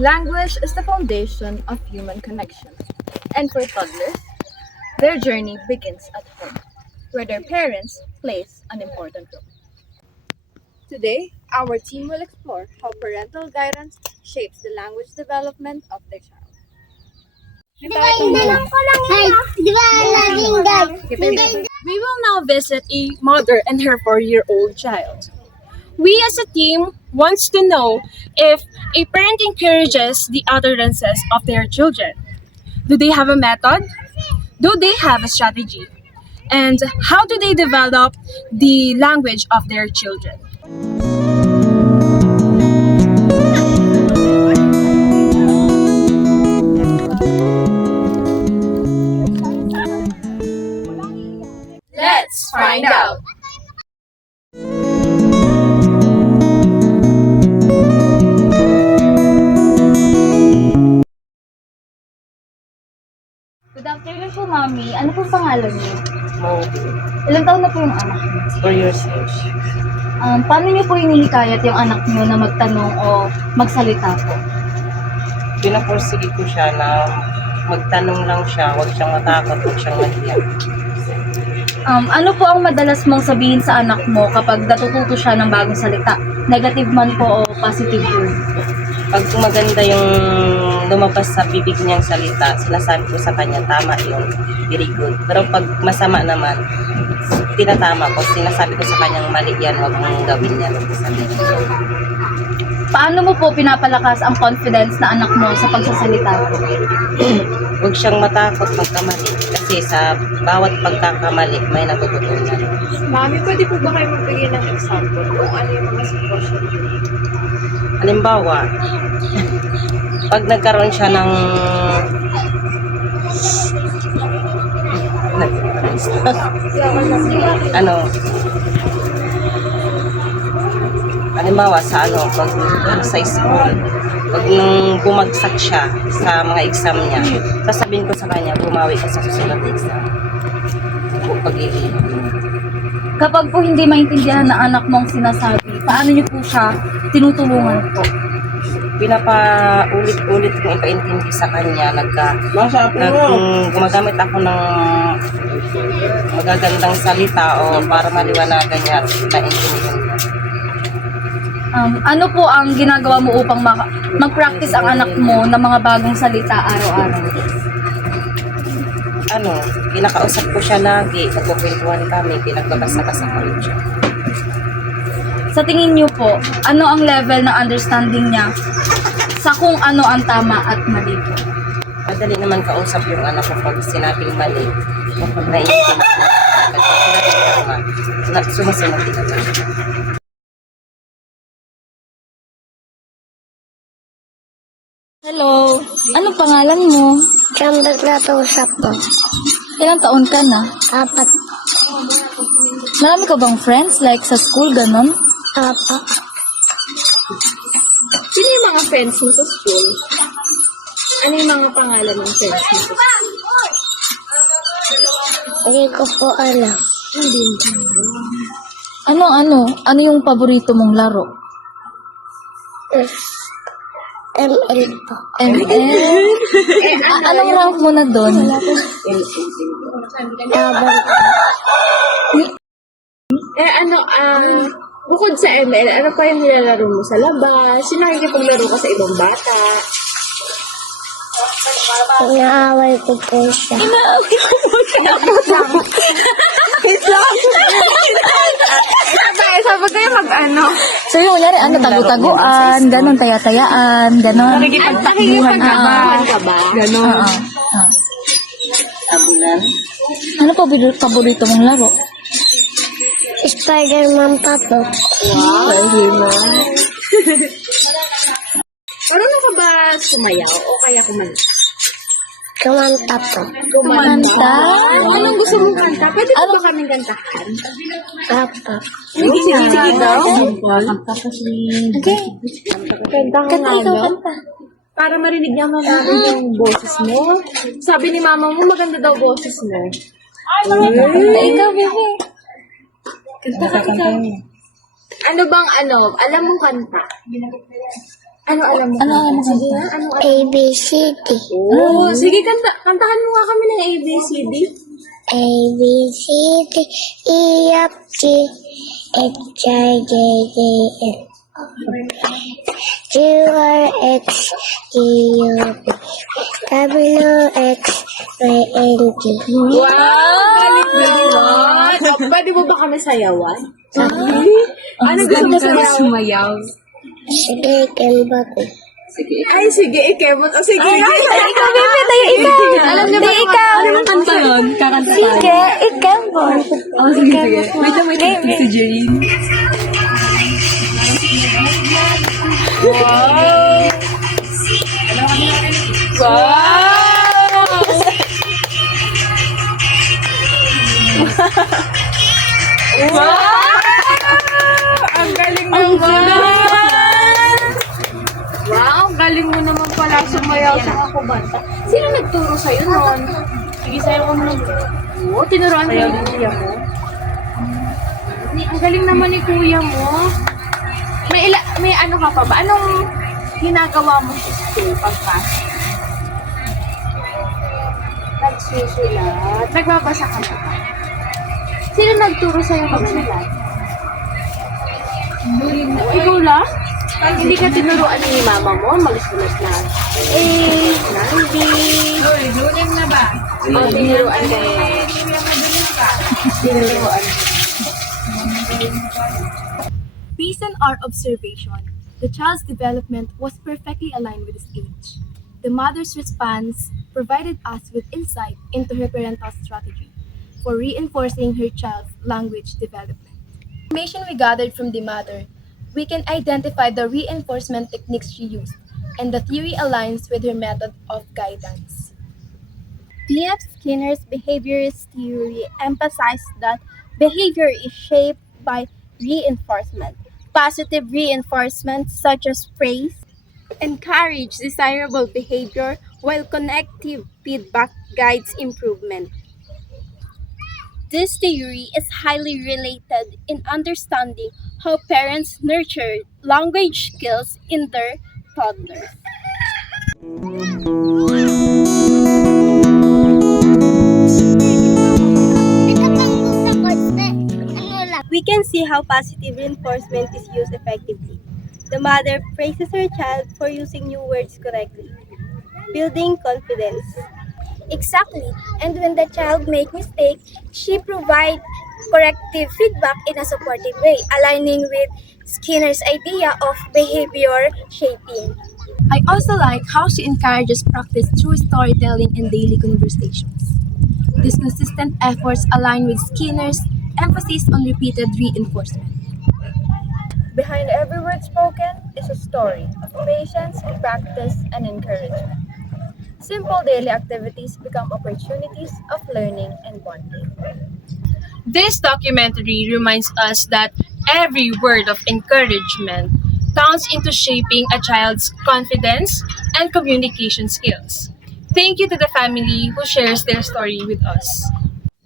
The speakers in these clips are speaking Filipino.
Language is the foundation of human connection, and for toddlers, their journey begins at home, where their parents plays an important role. Today, our team will explore how parental guidance shapes the language development of their child. We will now visit a mother and her 4-year-old child. We as a team wants to know if a parent encourages the utterances of their children. Do they have a method? Do they have a strategy? And how do they develop the language of their children? Let's find out! Good afternoon po, Mami. Ano po pangalan niyo? Maubi. Ilang taon na po yung anak niyo? 4 years old. Paano niyo po hinihikayat yung anak niyo na magtanong o magsalita po? Pinapursige ko siya na magtanong lang siya, huwag siyang matakot, huwag siyang mahiya. Ano po ang madalas mong sabihin sa anak mo kapag natututo siya ng bagong salita? Negative man po o positive word? Pag maganda yung lumabas sa bibig niyang salita, sinasabi ko sa kanya, tama yun, very good. Pero pag masama naman, tinatama ko, sinasabi ko sa kanyang mali yan, huwag mong gawin yan, huwag mong sabihin. Paano mo po pinapalakas ang confidence na anak mo sa pagsasalita po? Huwag siyang matakot magkamali, kasi sa bawat pagkakamali, may natututunan. Mami, pwede po ba kayo magbigay ng example kung ano yung mga sitwasyon? Halimbawa, pag nagkaroon siya ng halimbawa sa pag sa school, pag nung bumagsak siya sa mga exam niya, sasabihin ko sa kanya, bumawi ka sa susunod na exam. Pag-ibig. Kapag po hindi maintindihan na anak mong sinasabi, paano niyo po siya tinutulungan po? Pinapaulit-ulit kong ipaintindi sa kanya. Gumagamit ako ng magagandang salita o para maliwanagan niya at naintindihan niya. Ano po ang ginagawa mo upang mag-practice ang anak mo ng mga bagong salita araw-araw? Kinakausap ko siya lagi, nagkukwentuhan kami, pinagbabasa-basa ko rin siya. Sa tingin niyo po, ano ang level ng understanding niya sa kung ano ang tama at mali po? Madali naman kausap yung anak ko pag sinabing mali. Naiintindihan ko. Pag sinabing tama, sumusunod din naman. Hello, anong pangalan mo? Chamber na to usap ko. Ilang taon ka na? 4. Marami ka bang friends like sa school, ganon? Apa. Sino yung mga friends mo sa school? Ano yung mga pangalan ng friends mo sa school? Hindi ko po alam. Hindi. Ano yung paborito mong laro? ML po. ML? Anong rank mo na doon? Tabang Bukod sa ML, ano pa yung nilalaro mo sa labas? Sino nakikipaglaro ka sa ibang bata? Inaaway ko po siya. Sabag kayo mag-ano? So yung kunyari, tago-taguan, ganon, taya-tayaan, ganon. Nakikipagtakbuhan ka ba? Oo. Tabunan. Ano pa paborito mong laro? Spider-Man pa po. Marunong ka ba sumayaw o kaya kumanta? Kumanta po. Kumanta? Anong gusto mong kanta? Pwede ba kaming kantahan? Papa. Sige daw. Okay. Kanta ka nga Ikaw daw. kanta. Para marinig naman namin yung boses mo. Sabi ni mama mo, maganda daw boses mo. Kanta ikaw, baby. Kanta ka ikaw. Ano bang alam mo kanta? Ano alam mo? Ano alam mo Sige kanta? nga, ano A, B, C, D. Oh, sige, kantahan mo nga kami ng ABCD. A, B, C, D, E, F, G, H, I, J, K, L. Q, R, X, T, U, V, W, X, Y, and Z. Wow! Galing din. Pwede mo ba kami sayawan? Ano gusto mo sayawan? Sige, kemba ko. Ay, sige, ikemot. O, sige. Ikaw, baby, tayo ikaw. Alam niyo ba ikaw. ano bang kanta yun? Kakanta tayo. Sige, ikaw mo. Oh, sige, sige. Wait lang, si Jeline. Ang galing naman! Wow, ang galing mo naman pala sumayaw sa mga kubanta. Sino nagturo sa'yo noon? Sige, sa'yo ko muna. Oo, tinuruan sa'yo ni kuya mo. Ang galing naman ni kuya mo. May ano ka pa ba? Anong ginagawa mo sa school pagpasok? Nagsusulat. Nagbabasa ka ba? Sino nagturo sa'yo magsulat? Ikaw lang? Hindi ka tinuruan ni mama mo magsulat na A, ng B. Duling na ba? O, tinuruan ka niya. Tinuruan. Based on our observation, the child's development was perfectly aligned with his age. The mother's response provided us with insight into her parental strategy for reinforcing her child's language development. Information we gathered from the mother, we can identify the reinforcement techniques she used, and the theory aligns with her method of guidance. D.F. Skinner's behaviorist theory emphasized that behavior is shaped by reinforcement. Positive reinforcement, such as praise, encourage desirable behavior, while connective feedback guides improvement. This theory is highly related in understanding how parents nurture language skills in their toddlers. We can see how positive reinforcement is used effectively. The mother praises her child for using new words correctly, building confidence. Exactly. And when the child makes mistake, she provides corrective feedback in a supportive way, aligning with Skinner's idea of behavior shaping. I also like how she encourages practice through storytelling and daily conversations. These consistent efforts align with Skinner's emphasis on repeated reinforcement. Behind every word spoken is a story of patience, practice, and encouragement. Simple daily activities become opportunities of learning and bonding. This documentary reminds us that every word of encouragement counts into shaping a child's confidence and communication skills. Thank you to the family who shares their story with us.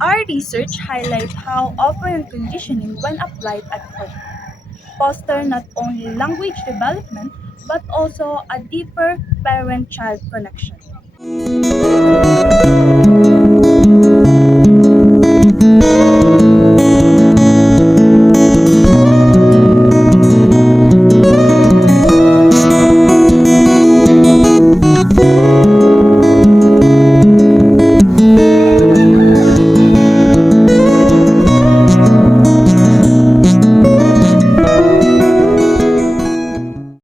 Our research highlights how operant conditioning, when applied at home, foster not only language development but also a deeper parent-child connection.